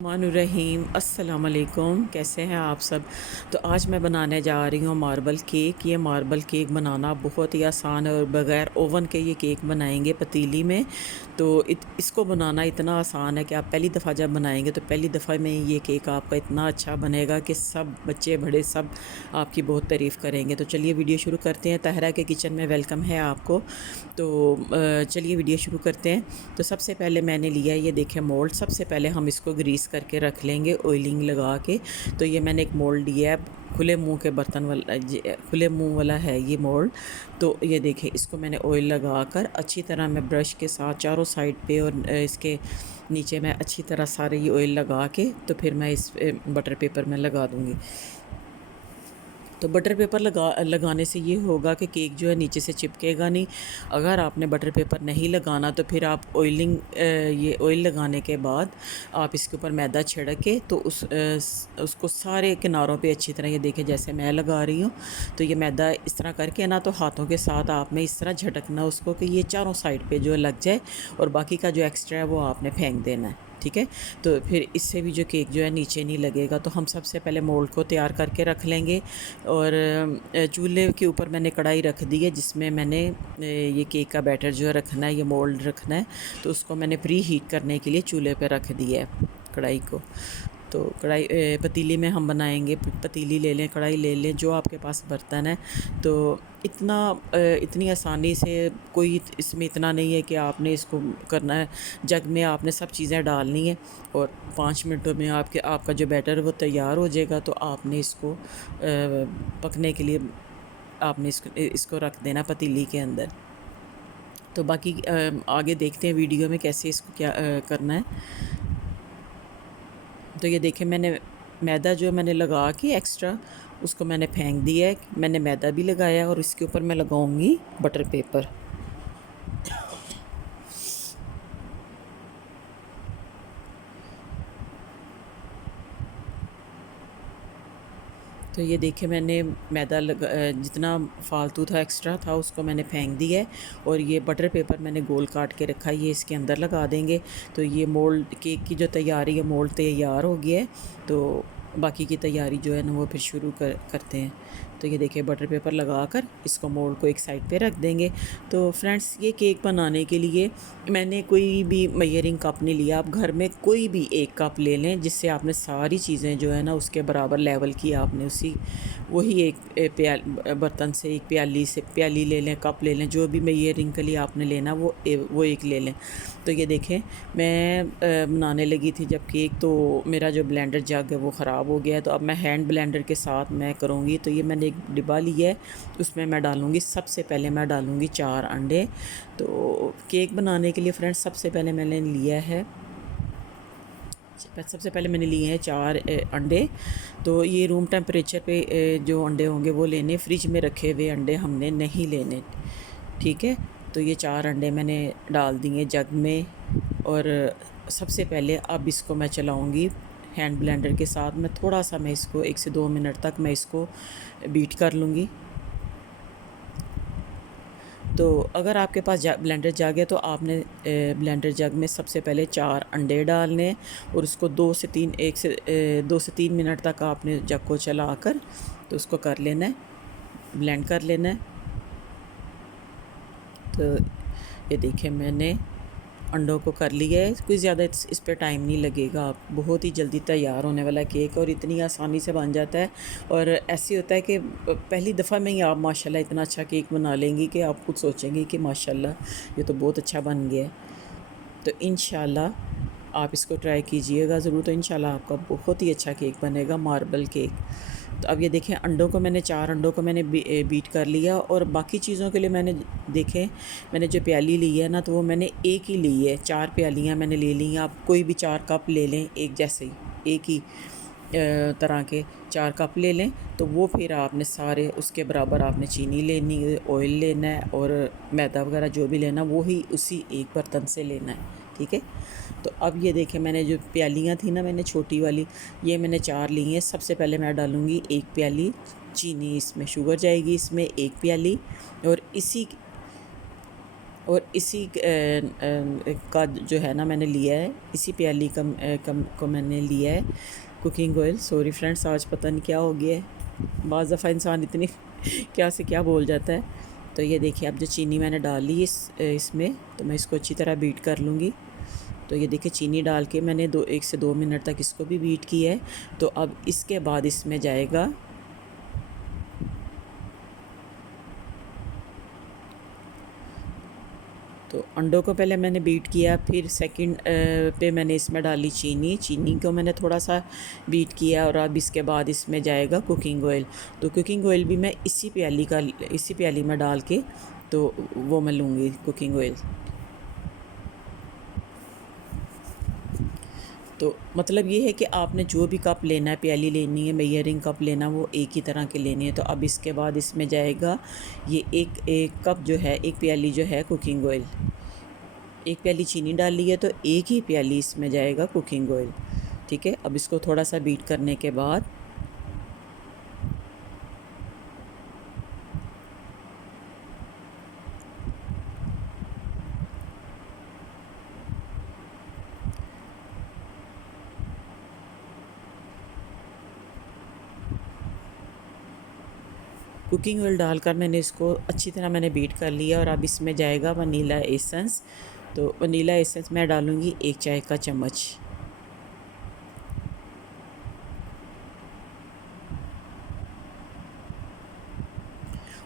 रहीम अस्सलाम वालेकुम। कैसे हैं आप सब। तो आज मैं बनाने जा रही हूँ मार्बल केक। ये मार्बल केक बनाना बहुत ही आसान है और बग़ैर ओवन के ये केक बनाएंगे पतीली में। तो इसको बनाना इतना आसान है कि आप पहली दफ़ा जब बनाएंगे तो पहली दफ़ा में ये केक आपका इतना अच्छा बनेगा कि सब बच्चे बड़े सब आपकी बहुत तारीफ़ करेंगे। तो चलिए वीडियो शुरू करते हैं। तहरा के किचन में वेलकम है आपको। तो चलिए वीडियो शुरू करते हैं। तो सबसे पहले मैंने लिया ये देखें मोल्ड। सबसे पहले हम इसको ग्रीस करके रख लेंगे ऑयलिंग लगा के। तो ये मैंने एक मोल्ड लिया है, खुले मुंह के बर्तन वाला, खुले मुंह वाला है ये मोल्ड। तो ये देखें, इसको मैंने ऑयल लगा कर अच्छी तरह मैं ब्रश के साथ चारों साइड पे और इसके नीचे मैं अच्छी तरह सारे ये ऑयल लगा के तो फिर मैं इस बटर पेपर में लगा दूँगी। तो बटर पेपर लगाने से ये होगा कि केक जो है नीचे से चिपकेगा नहीं। अगर आपने बटर पेपर नहीं लगाना तो फिर आप ये ऑयल लगाने के बाद आप इसके ऊपर मैदा छिड़क के तो उसको सारे किनारों पे अच्छी तरह, ये देखें जैसे मैं लगा रही हूँ, तो ये मैदा इस तरह करके ना तो हाथों के साथ आपने इस तरह झटकना उसको कि ये चारों साइड पे जो लग जाए, और बाकी का जो एक्स्ट्रा है वो आपने फेंक देना है। ठीक है। तो फिर इससे भी जो केक जो है नीचे नहीं लगेगा। तो हम सबसे पहले मोल्ड को तैयार करके रख लेंगे। और चूल्हे के ऊपर मैंने कढ़ाई रख दी है जिसमें मैंने ये केक का बैटर जो है रखना है, ये मोल्ड रखना है। तो उसको मैंने प्री हीट करने के लिए चूल्हे पे रख दिया है कढ़ाई को। तो कढ़ाई पतीली में हम बनाएंगे। पतीली ले लें, कढ़ाई ले लें, जो आपके पास बर्तन है। तो इतनी आसानी से कोई इसमें इतना नहीं है कि आपने इसको करना है। जग में आपने सब चीज़ें डालनी है और 5 मिनटों में आपका जो बैटर वो तैयार हो जाएगा। तो आपने इसको पकने के लिए आपने इसको रख देना पतीली के अंदर। तो बाकी आगे देखते हैं वीडियो में कैसे इसको क्या करना है। तो ये देखें, मैंने मैदा जो मैंने लगा के एक्स्ट्रा उसको मैंने फेंक दिया है। मैंने मैदा भी लगाया और इसके ऊपर मैं लगाऊंगी बटर पेपर। तो ये देखिए, मैंने जितना फालतू था एक्स्ट्रा था उसको मैंने फेंक दिया है। और ये बटर पेपर मैंने गोल काट के रखा है, ये इसके अंदर लगा देंगे। तो ये मोल्ड केक की जो तैयारी है, मोल्ड तैयार हो गया है। तो बाकी की तैयारी जो है ना वो फिर शुरू करते हैं। तो ये देखिए, बटर पेपर लगाकर इसको मोल्ड को एक साइड पे रख देंगे। तो फ्रेंड्स, ये केक बनाने के लिए मैंने कोई भी मेजरिंग कप नहीं लिया। आप घर में कोई भी एक कप ले लें जिससे आपने सारी चीज़ें जो है ना उसके बराबर लेवल की आपने वही एक बर्तन से एक प्याली ले लें, कप ले लें, जो भी मेजरिंग के लिए आपने लेना वो एक ले लें। तो ये देखें, मैं बनाने लगी थी जब केक, तो मेरा जो ब्लेंडर जग है वो ख़राब हो गया है। तो अब मैं हैंड ब्लेंडर के साथ मैं करूँगी। तो ये मैंने एक डिब्बा लिया है, उसमें मैं डालूँगी, सबसे पहले मैं डालूँगी 4 अंडे। तो केक बनाने के लिए फ्रेंड्स सबसे पहले मैंने लिया है सबसे पहले मैंने लिए हैं 4 अंडे। तो ये रूम टेम्परेचर पे जो अंडे होंगे वो लेने, फ्रिज में रखे हुए अंडे हमने नहीं लेने। ठीक है। तो ये 4 अंडे मैंने डाल दिए जग में। और सबसे पहले अब इसको मैं चलाऊंगी हैंड ब्लेंडर के साथ। मैं थोड़ा सा मैं इसको 1 से 2 मिनट तक मैं इसको बीट कर लूँगी। तो अगर आपके पास ब्लेंडर जग है तो आपने ब्लेंडर जग में सबसे पहले 4 अंडे डालने हैं और उसको 2 से 3 मिनट तक आपने जग को चलाकर तो उसको कर लेना है, ब्लेंड कर लेना है। तो ये देखिए, मैंने अंडों को कर लिया है। कोई ज़्यादा इस पे टाइम नहीं लगेगा, आप बहुत ही जल्दी तैयार होने वाला केक और इतनी आसानी से बन जाता है। और ऐसे होता है कि पहली दफ़ा में ही आप माशाल्लाह इतना अच्छा केक बना लेंगी कि आप खुद सोचेंगे कि माशाल्लाह ये तो बहुत अच्छा बन गया है। तो इंशाल्लाह आप इसको ट्राई कीजिएगा ज़रूर। तो इंशाल्लाह आपका बहुत ही अच्छा केक बनेगा, मार्बल केक। तो अब ये देखें, अंडों को मैंने 4 अंडों को मैंने बीट कर लिया। और बाकी चीज़ों के लिए मैंने जो प्याली ली है ना, तो वो मैंने एक ही ली है। 4 प्यालियाँ मैंने ले ली हैं। आप कोई भी 4 कप ले लें, एक जैसे ही एक ही तरह के 4 कप ले लें। तो वो फिर आपने सारे उसके बराबर आपने चीनी लेनी है, ऑयल लेना है और मैदा वगैरह जो भी लेना वो ही उसी एक बर्तन से लेना है। ठीक है। तो अब ये देखें, मैंने जो प्यालियाँ थी ना, मैंने छोटी वाली, ये मैंने 4 ली हैं। सबसे पहले मैं डालूँगी 1 प्याली चीनी, इसमें शुगर जाएगी इसमें 1 प्याली। और और इसी का जो है ना मैंने लिया है, इसी प्याली को मैंने लिया है कुकिंग ऑयल। सॉरी फ्रेंड्स, आज पता नहीं क्या हो गया है, बाज़ दफ़ा इंसान इतनी क्या से क्या बोल जाता है। तो ये देखिए, अब जो चीनी मैंने डाल ली इसमें, तो मैं इसको अच्छी तरह बीट कर लूँगी। तो ये देखिए, चीनी डाल के मैंने 1 से 2 मिनट तक इसको भी बीट किया है। तो अब इसके बाद इसमें जाएगा तो अंडों को पहले मैंने बीट किया, फिर सेकंड पे मैंने इसमें डाली चीनी को मैंने थोड़ा सा बीट किया, और अब इसके बाद इसमें जाएगा कुकिंग ऑयल। तो कुकिंग ऑयल भी मैं इसी प्याली में डाल के तो वो मैं लूँगी कुकिंग ऑयल। तो मतलब ये है कि आपने जो भी कप लेना है, प्याली लेनी है, मेजरिंग कप लेना, वो एक ही तरह के लेने हैं। तो अब इसके बाद इसमें जाएगा ये एक कप जो है, एक प्याली जो है कुकिंग ऑयल। एक प्याली चीनी डाल ली है तो एक ही प्याली इसमें जाएगा कुकिंग ऑयल। ठीक है, अब इसको थोड़ा सा बीट करने के बाद कुकिंग ऑयल डालकर मैंने इसको अच्छी तरह मैंने बीट कर लिया। और अब इसमें जाएगा वनीला एसेंस। तो वनीला एसेंस मैं डालूँगी 1 चाय का चम्मच।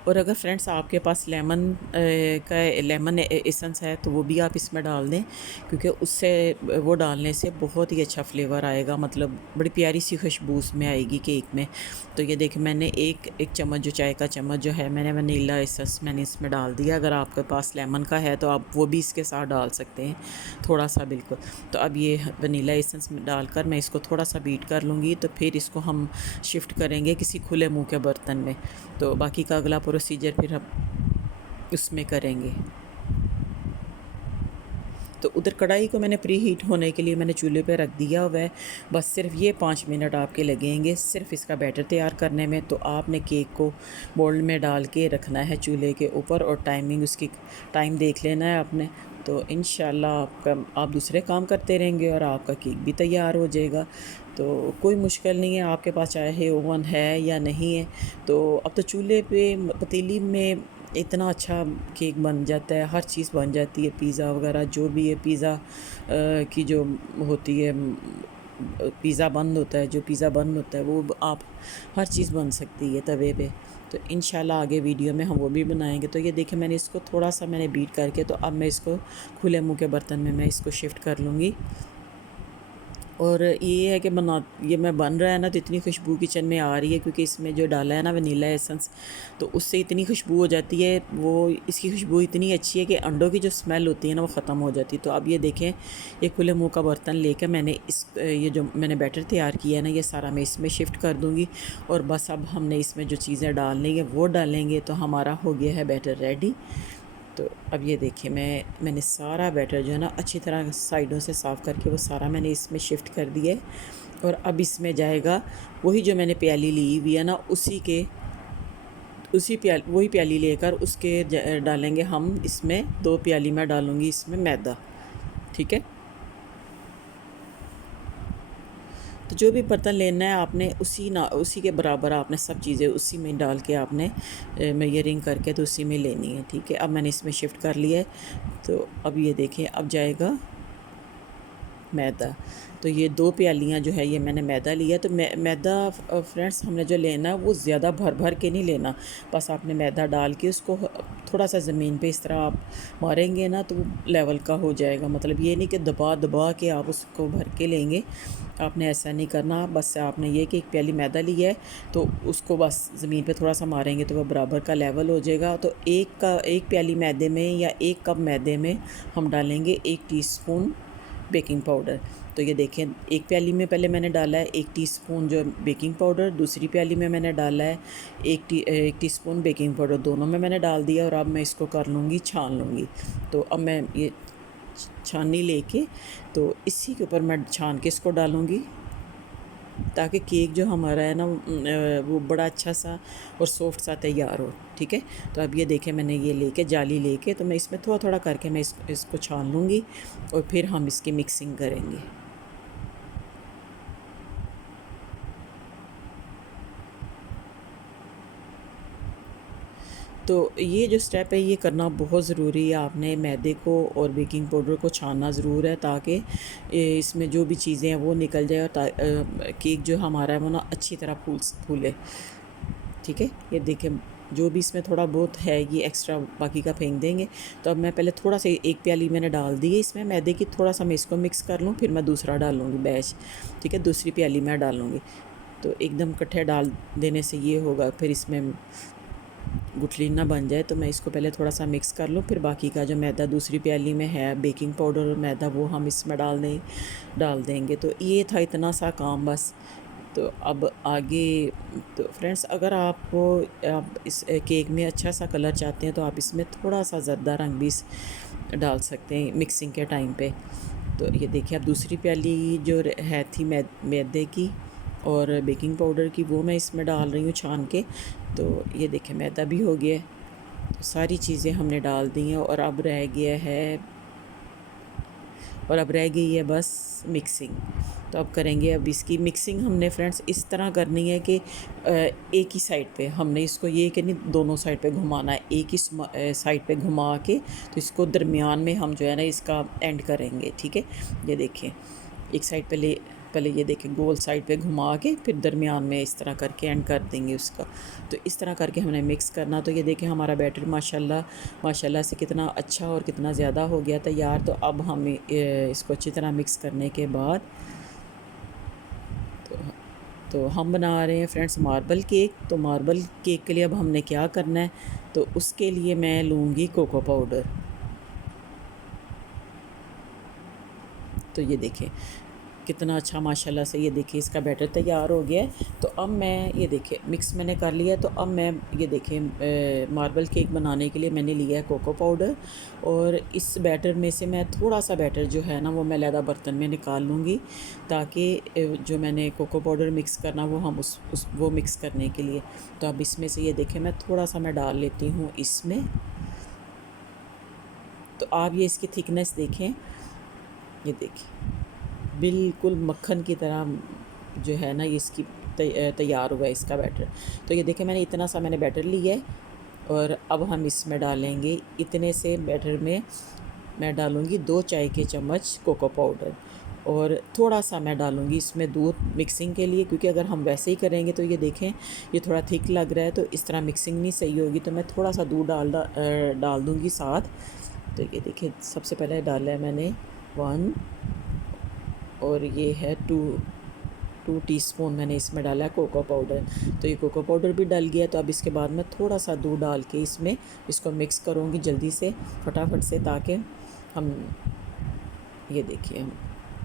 और अगर फ्रेंड्स आपके पास लेमन एसेंस है तो वो भी आप इसमें डाल दें, क्योंकि उससे वो डालने से बहुत ही अच्छा फ्लेवर आएगा, मतलब बड़ी प्यारी सी खुशबू उसमें आएगी केक में। तो ये देखिए, मैंने एक चम्मच जो चाय का चम्मच जो है मैंने वनीला एसेंस मैंने इसमें डाल दिया। अगर आपके पास लेमन का है तो आप वो भी इसके साथ डाल सकते हैं, थोड़ा सा बिल्कुल। तो अब ये वनीला एसेंस डालकर मैं इसको थोड़ा सा बीट कर लूँगी। तो फिर इसको हम शिफ्ट करेंगे किसी खुले मुँह के बर्तन में। तो बाकी का अगला प्रोसीजर फिर हम उसमें करेंगे। तो उधर कढ़ाई को मैंने प्री हीट होने के लिए मैंने चूल्हे पे रख दिया हुआ है। बस सिर्फ ये 5 मिनट आपके लगेंगे सिर्फ इसका बैटर तैयार करने में। तो आपने केक को मोल्ड में डाल के रखना है चूल्हे के ऊपर, और टाइमिंग उसकी टाइम देख लेना है आपने। तो इंशाल्लाह आप दूसरे काम करते रहेंगे और आपका केक भी तैयार हो जाएगा। तो कोई मुश्किल नहीं है, आपके पास चाहे ओवन है या नहीं है। तो अब तो चूल्हे पे पतीली में इतना अच्छा केक बन जाता है, हर चीज़ बन जाती है, पिज़्ज़ा वगैरह जो भी है, पिज़्ज़ा की जो होती है, पिज़्ज़ा बंद होता है, जो पिज़्ज़ा बंद होता है वो आप हर चीज़ बन सकती है तवे पे। तो इंशाल्लाह आगे वीडियो में हम वो भी बनाएंगे। तो ये देखिए, मैंने इसको थोड़ा सा मैंने बीट करके, तो अब मैं इसको खुले मुँह के बर्तन में मैं इसको शिफ्ट कर लूँगी। और ये है कि ये मैं बन रहा है ना, तो इतनी खुशबू किचन में आ रही है, क्योंकि इसमें जो डाला है ना वनीला एसेंस, तो उससे इतनी खुशबू हो जाती है, वो इसकी खुशबू इतनी अच्छी है कि अंडों की जो स्मेल होती है ना वो ख़त्म हो जाती है। तो अब ये देखें, ये खुले मुंह का बर्तन लेकर मैंने ये जो मैंने बैटर तैयार किया है ना, ये सारा मैं इसमें शिफ्ट कर दूँगी। और बस अब हमने इसमें जो चीज़ें डालनी है वो डालेंगे, तो हमारा हो गया है बैटर रेडी। तो अब ये देखिए, मैंने सारा बैटर जो है ना अच्छी तरह साइडों से साफ़ करके वो सारा मैंने इसमें शिफ्ट कर दिया है। और अब इसमें जाएगा वही जो मैंने प्याली ली हुई है ना, वही प्याली लेकर उसके डालेंगे हम इसमें। 2 प्याली मैं डालूँगी इसमें मैदा। ठीक है, तो जो भी बर्तन लेना है आपने उसी के बराबर आपने सब चीज़ें उसी में डाल के आपने मेजरिंग करके तो उसी में लेनी है। ठीक है, अब मैंने इसमें शिफ्ट कर लिया है। तो अब ये देखें, अब जाएगा मैदा। तो ये 2 प्यालियाँ जो है ये मैंने मैदा लिया। तो मैदा फ्रेंड्स हमने जो लेना है वो ज़्यादा भर भर के नहीं लेना। बस आपने मैदा डाल के उसको थोड़ा सा ज़मीन पे इस तरह आप मारेंगे ना, तो वो लेवल का हो जाएगा। मतलब ये नहीं कि दबा दबा के आप उसको भर के लेंगे, आपने ऐसा नहीं करना। बस आपने ये कि 1 प्याली मैदा लिया है, तो उसको बस ज़मीन पे थोड़ा सा मारेंगे तो वह बराबर का लेवल हो जाएगा। तो 1 प्याली मैदे में या 1 कप मैदे में हम डालेंगे 1 टीस्पून बेकिंग पाउडर। तो ये देखें, 1 प्याली में पहले मैंने डाला है 1 टीस्पून जो बेकिंग पाउडर, दूसरी प्याली में मैंने डाला है 1 टीस्पून बेकिंग पाउडर, दोनों में मैंने डाल दिया। और अब मैं इसको कर लूँगी, छान लूँगी। तो अब मैं ये छाननी लेके तो इसी के ऊपर मैं छान के इसको डालूँगी। ताकि केक जो हमारा है ना वो बड़ा अच्छा सा और सॉफ्ट सा तैयार हो। ठीक है, तो अब ये देखें मैंने ये लेके जाली लेके तो मैं इसमें थोड़ा थोड़ा करके मैं इसको छान लूँगी और फिर हम इसकी मिक्सिंग करेंगे। तो ये जो स्टेप है ये करना बहुत ज़रूरी है। आपने मैदे को और बेकिंग पाउडर को छानना ज़रूर है ताकि इसमें जो भी चीज़ें हैं वो निकल जाए और केक जो हमारा है वो ना अच्छी तरह फूले। ठीक है, ये देखें जो भी इसमें थोड़ा बहुत है ये एक्स्ट्रा बाकी का फेंक देंगे। तो अब मैं पहले थोड़ा सा एक प्याली मैंने डाल दी है इसमें मैदे की, थोड़ा सा मैं इसको मिक्स कर लूँ, फिर मैं दूसरा डालूँगी बैच। ठीक है, दूसरी प्याली मैं डालूँगी। तो एकदम इकट्ठे डाल देने से ये होगा फिर इसमें गुठली ना बन जाए। तो मैं इसको पहले थोड़ा सा मिक्स कर लूँ, फिर बाकी का जो मैदा दूसरी प्याली में है बेकिंग पाउडर और मैदा वो हम इसमें डाल देंगे। तो ये था इतना सा काम बस। तो अब आगे तो फ्रेंड्स अगर आपको आप इस केक में अच्छा सा कलर चाहते हैं तो आप इसमें थोड़ा सा ज़र्दा रंग भी डाल सकते हैं मिक्सिंग के टाइम पे। तो ये देखिए अब दूसरी प्याली जो है थी मैदे की और बेकिंग पाउडर की वो मैं इसमें डाल रही हूँ छान के। तो ये देखें मैदा भी हो गया है। तो सारी चीज़ें हमने डाल दी हैं और अब रह गई है बस मिक्सिंग। तो अब करेंगे अब इसकी मिक्सिंग हमने फ्रेंड्स इस तरह करनी है कि एक ही साइड पे हमने इसको ये कि नहीं दोनों साइड पे घुमाना है, एक ही साइड पे घुमा के तो इसको दरमियान में हम जो है ना इसका एंड करेंगे। ठीक है, ये देखें एक साइड पे पहले ये देखें गोल साइड पे घुमा के फिर दरमियान में इस तरह करके एंड कर देंगे उसका। तो इस तरह करके हमने मिक्स करना। तो ये देखें हमारा बैटर माशाल्लाह से कितना अच्छा और कितना ज़्यादा हो गया तैयार। तो अब हम इसको अच्छी तरह मिक्स करने के बाद तो हम बना रहे हैं फ्रेंड्स मार्बल केक। तो मार्बल केक के लिए अब हमने क्या करना है, तो उसके लिए मैं लूँगी कोको पाउडर। तो ये देखें कितना अच्छा माशाल्लाह से ये देखिए इसका बैटर तैयार हो गया है। तो अब मैं ये देखिए मिक्स मैंने कर लिया। तो अब मैं ये देखिए मार्बल केक बनाने के लिए मैंने लिया है कोको पाउडर और इस बैटर में से मैं थोड़ा सा बैटर जो है ना वो मैं अलग बर्तन में निकाल लूँगी ताकि जो मैंने कोको पाउडर मिक्स करना वो हम वो मिक्स करने के लिए। तो अब इसमें से ये देखें मैं थोड़ा सा मैं डाल लेती हूँ इसमें। तो आप ये इसकी थिकनेस देखें, ये देखिए बिल्कुल मक्खन की तरह जो है ना इसकी तैयार हुआ है इसका बैटर। तो ये देखें मैंने इतना सा मैंने बैटर लिया है और अब हम इसमें डालेंगे इतने से बैटर में मैं डालूँगी 2 चाय के चम्मच कोको पाउडर और थोड़ा सा मैं डालूँगी इसमें दूध मिक्सिंग के लिए, क्योंकि अगर हम वैसे ही करेंगे तो ये देखें ये थोड़ा थिक लग रहा है तो इस तरह मिक्सिंग नहीं सही होगी। तो मैं थोड़ा सा दूध डाल दूँगी साथ। तो ये देखिए सबसे पहले डाला है मैंने 1 और ये है 2 टीस्पून मैंने इसमें डाला है कोको पाउडर। तो ये कोको पाउडर भी डल गया। तो अब इसके बाद मैं थोड़ा सा दूध डाल के इसमें इसको मिक्स करूँगी जल्दी से फटाफट से ताकि हम ये देखिए हम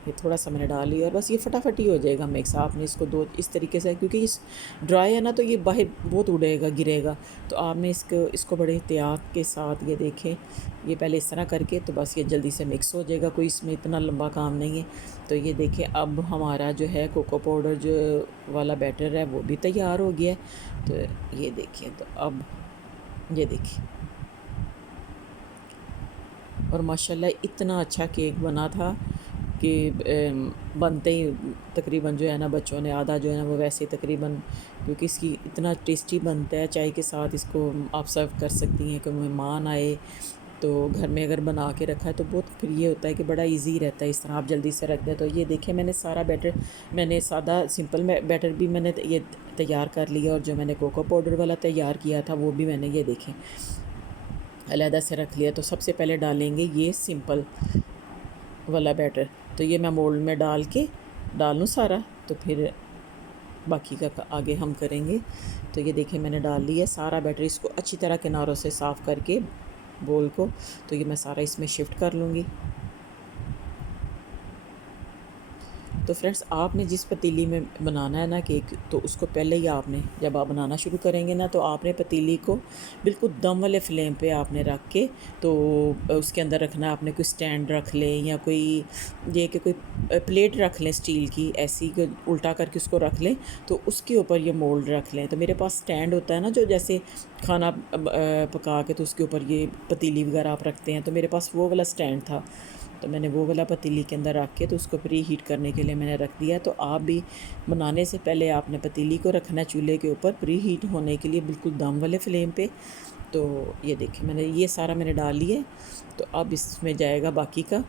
ये थोड़ा सा मैंने डाल लिया और बस ये फटाफट ही हो जाएगा मिक्स। आपने इसको दो इस तरीके से, क्योंकि इस ड्राई है ना तो ये बाहर बहुत उड़ेगा गिरेगा। तो आपने इसको बड़े एहतियात के साथ ये देखें ये पहले इस तरह करके तो बस ये जल्दी से मिक्स हो जाएगा, कोई इसमें इतना लंबा काम नहीं है। तो ये देखिए अब हमारा जो है कोको पाउडर जो वाला बैटर है वो भी तैयार हो गया है। तो ये देखिए तो अब ये देखिए और माशाल्लाह इतना अच्छा केक बना था कि बनते ही तकरीबन जो है ना बच्चों ने आधा जो है ना वो वैसे तकरीबन, क्योंकि इसकी इतना टेस्टी बनता है चाय के साथ इसको आप सर्व कर सकती हैं। कोई मेहमान आए तो घर में अगर बना के रखा है तो बहुत फिर ये होता है कि बड़ा इजी रहता है, इस तरह आप जल्दी से रख दें। तो ये देखिए मैंने सारा बैटर मैंने सादा सिंपल बैटर भी मैंने ये तैयार कर लिया और जो मैंने कोको पाउडर वाला तैयार किया था वो भी मैंने ये देखें अलहदा से रख लिया। तो सबसे पहले डालेंगे ये सिंपल वाला बैटर। तो ये मैं मोल्ड में डाल लूँ सारा, तो फिर बाकी का आगे हम करेंगे। तो ये देखिए मैंने डाल लिया सारा बैटर, इसको अच्छी तरह किनारों से साफ़ करके बोल को। तो ये मैं सारा इसमें शिफ्ट कर लूँगी। तो फ्रेंड्स आपने जिस पतीली में बनाना है ना केक, तो उसको पहले ही आपने जब आप बनाना शुरू करेंगे ना, तो आपने पतीली को बिल्कुल दम वाले फ्लेम पे आपने रख के, तो उसके अंदर रखना है आपने कोई स्टैंड रख लें या कोई ये कि कोई प्लेट रख लें स्टील की, ऐसी उल्टा करके उसको रख लें, तो उसके ऊपर ये मोल्ड रख लें। तो मेरे पास स्टैंड होता है ना, जो जैसे खाना पका के तो उसके ऊपर ये पतीली वगैरह आप रखते हैं, तो मेरे पास वो वाला स्टैंड था, तो मैंने वो वाला पतीली के अंदर रख के तो उसको प्री हीट करने के लिए मैंने रख दिया। तो आप भी बनाने से पहले आपने पतीली को रखना है चूल्हे के ऊपर प्री हीट होने के लिए, बिल्कुल दम वाले फ्लेम पे। तो ये देखिए मैंने ये सारा मैंने डाल लिया, तो अब इसमें जाएगा बाकी का।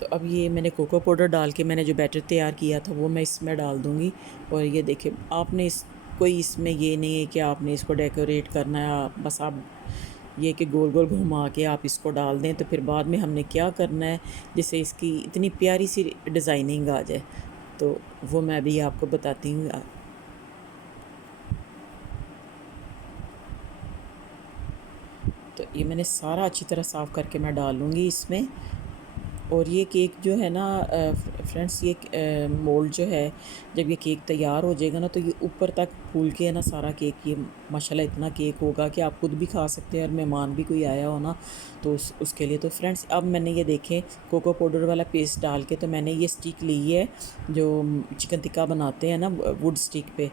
तो अब ये मैंने कोको पाउडर डाल के मैंने जो बैटर तैयार किया था वो मैं इसमें डाल दूँगी। और ये देखिए आपने इस कोई इसमें ये नहीं है कि आपने इसको डेकोरेट करना है, बस आप ये कि गोल गोल घुमा के आप इसको डाल दें, तो फिर बाद में हमने क्या करना है जिससे इसकी इतनी प्यारी सी डिज़ाइनिंग आ जाए, तो वो मैं भी आपको बताती हूँ। तो ये मैंने सारा अच्छी तरह साफ़ करके मैं डाल लूँगी इसमें। और ये केक जो है ना फ्रेंड्स, ये मोल्ड जो है, जब ये केक तैयार हो जाएगा ना, तो ये ऊपर तक फूल के है ना सारा केक, ये माशाल्लाह इतना केक होगा कि आप खुद भी खा सकते हैं और मेहमान भी कोई आया हो ना, तो उसके लिए। तो फ्रेंड्स अब मैंने ये देखें कोको पाउडर वाला पेस्ट डाल के, तो मैंने ये स्टिक ली है जो चिकन टिक्का बनाते हैं ना वुड स्टिक पे,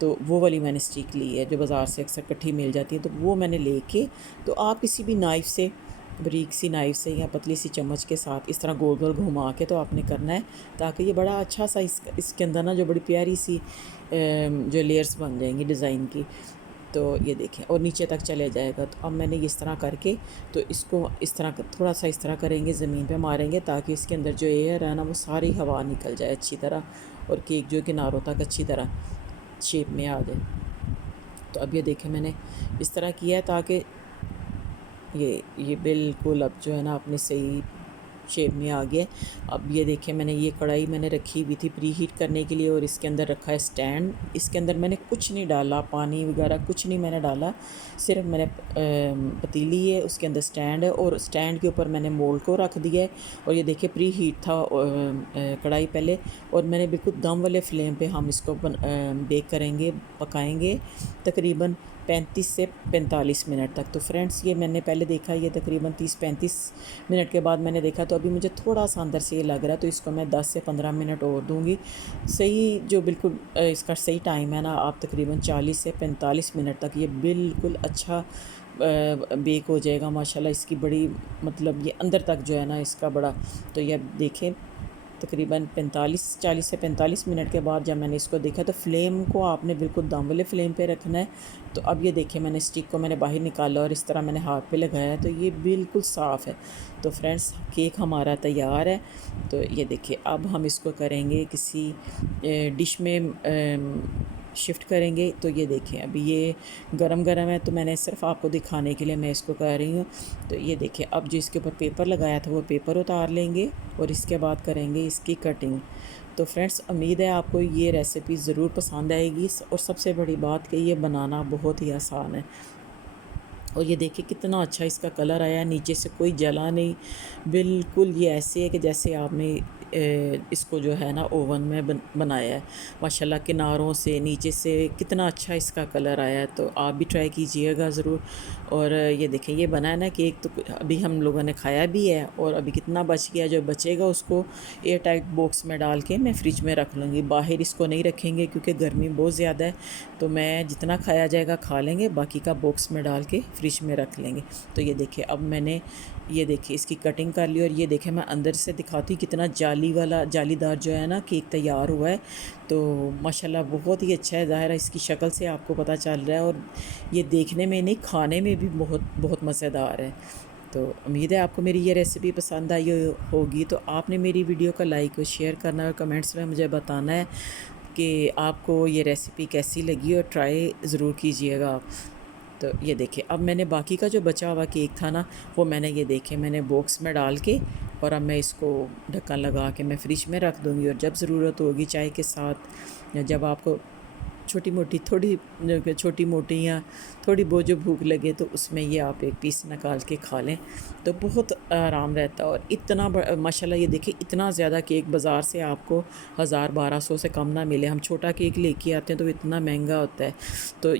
तो वो वाली मैंने स्टिक ली है जो बाज़ार से अक्सर इकट्ठी मिल जाती है। तो वो मैंने लेके, तो आप किसी भी नाइफ़ से, बारीक सी नाइफ़ से या पतली सी चम्मच के साथ इस तरह गोल गोल घुमा के तो आपने करना है, ताकि ये बड़ा अच्छा सा इसके अंदर ना जो बड़ी प्यारी सी जो लेयर्स बन जाएंगी डिज़ाइन की। तो ये देखें और नीचे तक चले जाएगा। तो अब मैंने इस तरह करके, तो इसको इस तरह थोड़ा सा इस तरह करेंगे, ज़मीन पे मारेंगे, ताकि इसके अंदर जो एयर है ना वो सारी हवा निकल जाए अच्छी तरह, और केक जो किनारों तक अच्छी तरह शेप में आ जाए। तो अब ये देखें मैंने इस तरह किया है, ताकि ये बिल्कुल अब जो है ना अपने सही शेप में आ गया। अब ये देखिए मैंने ये कढ़ाई मैंने रखी हुई थी प्री हीट करने के लिए, और इसके अंदर रखा है स्टैंड। इसके अंदर मैंने कुछ नहीं डाला, पानी वगैरह कुछ नहीं मैंने डाला, सिर्फ मैंने पतीली है उसके अंदर स्टैंड है, और स्टैंड के ऊपर मैंने मोल्ड को रख दिया है। और ये देखिए प्री हीट था कढ़ाई पहले, और मैंने बिल्कुल दम वाले फ्लेम पे हम इसको बेक करेंगे, पकाएंगे तकरीबन 35 से 45 मिनट तक। तो फ्रेंड्स ये मैंने पहले देखा, ये तकरीबन 30-35 मिनट के बाद मैंने देखा, तो अभी मुझे थोड़ा सा अंदर से ये लग रहा है, तो इसको मैं 10 से 15 मिनट और दूंगी। सही जो बिल्कुल इसका सही टाइम है ना, आप तकरीबन 40 से 45 मिनट तक ये बिल्कुल अच्छा बेक हो जाएगा माशाल्लाह। इसकी बड़ी मतलब ये अंदर तक जो है ना इसका बड़ा, तो ये देखें तकरीबन 40 से 45 मिनट के बाद जब मैंने इसको देखा, तो फ्लेम को आपने बिल्कुल दम वाले फ्लेम पे रखना है। तो अब ये देखिए मैंने स्टिक को मैंने बाहर निकाला और इस तरह मैंने हाथ पे लगाया है, तो ये बिल्कुल साफ़ है। तो फ्रेंड्स केक हमारा तैयार है। तो ये देखिए अब हम इसको करेंगे किसी डिश में शिफ्ट करेंगे। तो ये देखें अभी ये गरम गरम है, तो मैंने सिर्फ आपको दिखाने के लिए मैं इसको कर रही हूँ। तो ये देखिए अब जो इसके ऊपर पेपर लगाया था वो पेपर उतार लेंगे, और इसके बाद करेंगे इसकी कटिंग। तो फ्रेंड्स उम्मीद है आपको ये रेसिपी ज़रूर पसंद आएगी, और सबसे बड़ी बात कि ये बनाना बहुत ही आसान है। और ये देखिए कितना अच्छा इसका कलर आया है, नीचे से कोई जला नहीं, बिल्कुल ये ऐसे है कि जैसे आपने इसको जो है ना ओवन में बनाया है। माशाल्लाह किनारों से नीचे से कितना अच्छा इसका कलर आया है। तो आप भी ट्राई कीजिएगा ज़रूर। और ये देखें ये बना है ना केक, तो अभी हम लोगों ने खाया भी है, और अभी कितना बच गया, जो बचेगा उसको एयर टाइट बॉक्स में डाल के मैं फ़्रिज में रख लूँगी। बाहर इसको नहीं रखेंगे क्योंकि गर्मी बहुत ज़्यादा है, तो मैं जितना खाया जाएगा खा लेंगे, बाकी का बॉक्स में डाल के फ्रिज में रख लेंगे। तो ये देखिए अब मैंने ये देखिए इसकी कटिंग कर ली, और ये देखिए मैं अंदर से दिखाती हूँ कितना जालीदार जो है ना केक तैयार हुआ है। तो माशाल्लाह बहुत ही अच्छा है, ज़ाहिर है इसकी शक्ल से आपको पता चल रहा है, और ये देखने में नहीं खाने में भी बहुत बहुत मज़ेदार है। तो उम्मीद है आपको मेरी ये रेसिपी पसंद आई होगी। तो आपने मेरी वीडियो का लाइक और शेयर करना, और कमेंट्स में मुझे बताना है कि आपको ये रेसिपी कैसी लगी, और ट्राई ज़रूर कीजिएगा आप। तो ये देखिए अब मैंने बाकी का जो बचा हुआ केक था ना, वो मैंने ये देखे मैंने बॉक्स में डाल के, और अब मैं इसको ढक्कन लगा के मैं फ्रिज में रख दूँगी, और जब ज़रूरत होगी चाय के साथ, या जब आपको छोटी मोटी थोड़ी छोटी मोटी या थोड़ी बहुत जो भूख लगे तो उसमें ये आप एक पीस निकाल के खा लें तो बहुत आराम रहता है। और इतना माशाल्लाह ये देखिए इतना ज़्यादा केक बाज़ार से आपको 1000-1200 से कम ना मिले। हम छोटा केक लेके आते हैं तो इतना महंगा होता है। तो